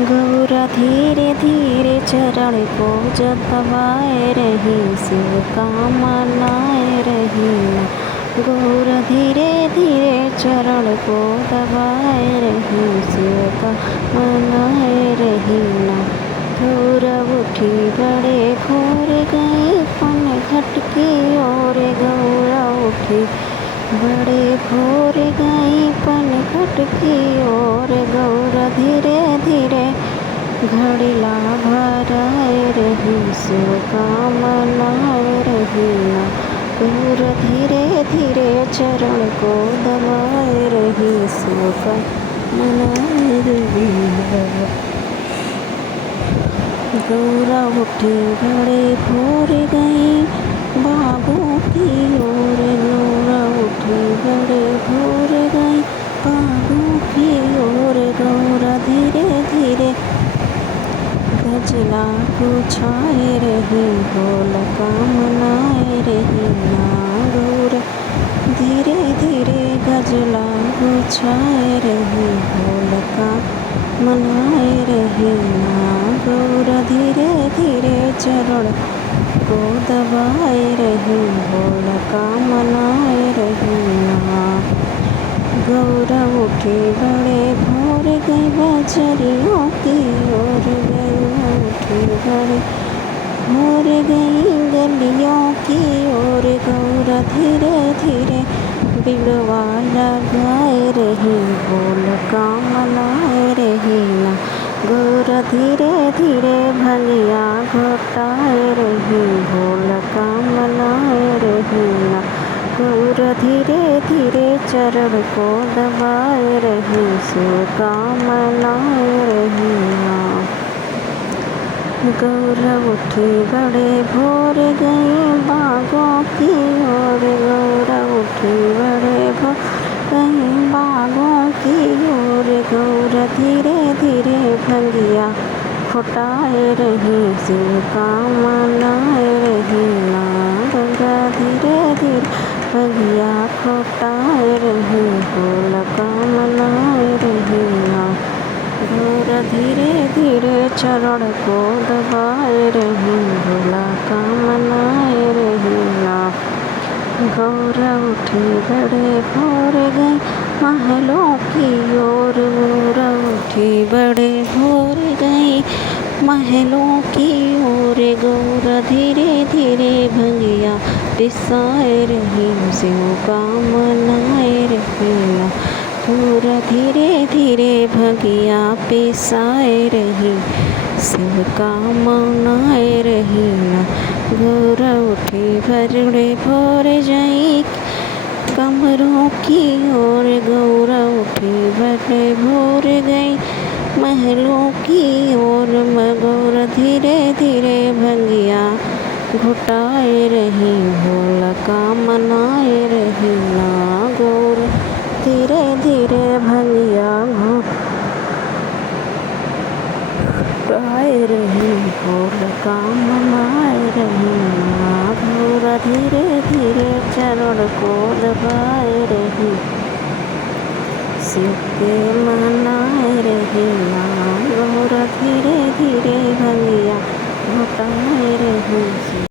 गौरा धीरे धीरे चरण को जब दबाए रही, शिव का मनाए रही ना। गौरा धीरे धीरे चरण को दबाए रही, शिव का मनाए रही ना। गौरा उठी बड़े भोर गई पन घट की ओर, गौरा उठी बड़े भोर गई पन घट की ओर। गौरा धीरे धीरे घड़िला भराए रही, शिव का मनाए रही ना। गौरा धीरे धीरे चरण को दबाए रही, शिव का मनाए रही ना। गौरा उठी बड़े भोर गई बागों की ओर, गौरा उठी बड़े भोर गई बागों की ओर। गौरा धीरे धीरे गजला गुछाए रही, ढोलका मनाए रही ना। गौरा धीरे धीरे गजला गुछाए रही, ढोलका मनाए रही ना। गौरा धीरे धीरे चरण को दबाए रही, ढोलका मनाए रही ना। गौरा उठी बड़े भोर गई बजरियों की ओर, गौरा उठी बड़े भोर गई गलियों की ओर। गौरा धीरे धीरे बिड़वा लगाए रही, ढोलका मनाए रही ना। गौरा धीरे धीरे भंगिया घोटाए रही, ढोलका मनाए रही ना। गौरा धीरे धीरे चरण को दबाए रही, शिव का मनाए रही ना। गौरा उठी बड़े भोर गई बागों की ओर, गौरा उठी बड़े भोर गई बागों की ओर। गौरा धीरे धीरे भंगिया घोटाए रही, शिव का मनाए रही ना। गौरा धीरे धीरे भंगिया घोटाए रही, ढोलका मनाए रही ना। गौरा धीरे धीरे चरण को दबाए रही, ढोलका मनाए रही ना। गौरा उठी बड़े भोर गई महलों की ओर, गौरा उठी बड़े भोर गई महलों की ओर। गौरा धीरे धीरे भंगिया पिसाए रही, शिव का मनाए रही ना। गौरा धीरे धीरे भंगिया पिसाए रही, शिव का मनाए रही ना। गौरा उठी बड़े भोर गई कमरों की ओर, गौरा उठी बड़े भोर गई महलों की ओर। गौरा धीरे धीरे भंगिया घुटाए रही, ढोलका मनाए रही ना। गौरा धीरे धीरे भंगिया घुटाए रही, ढोलका मनाए रही ना। गौरा धीरे धीरे चरण को दबाए रही, शिव के मनाए रही ना। गौरा धीरे धीरे भंगिया घुटाए रही।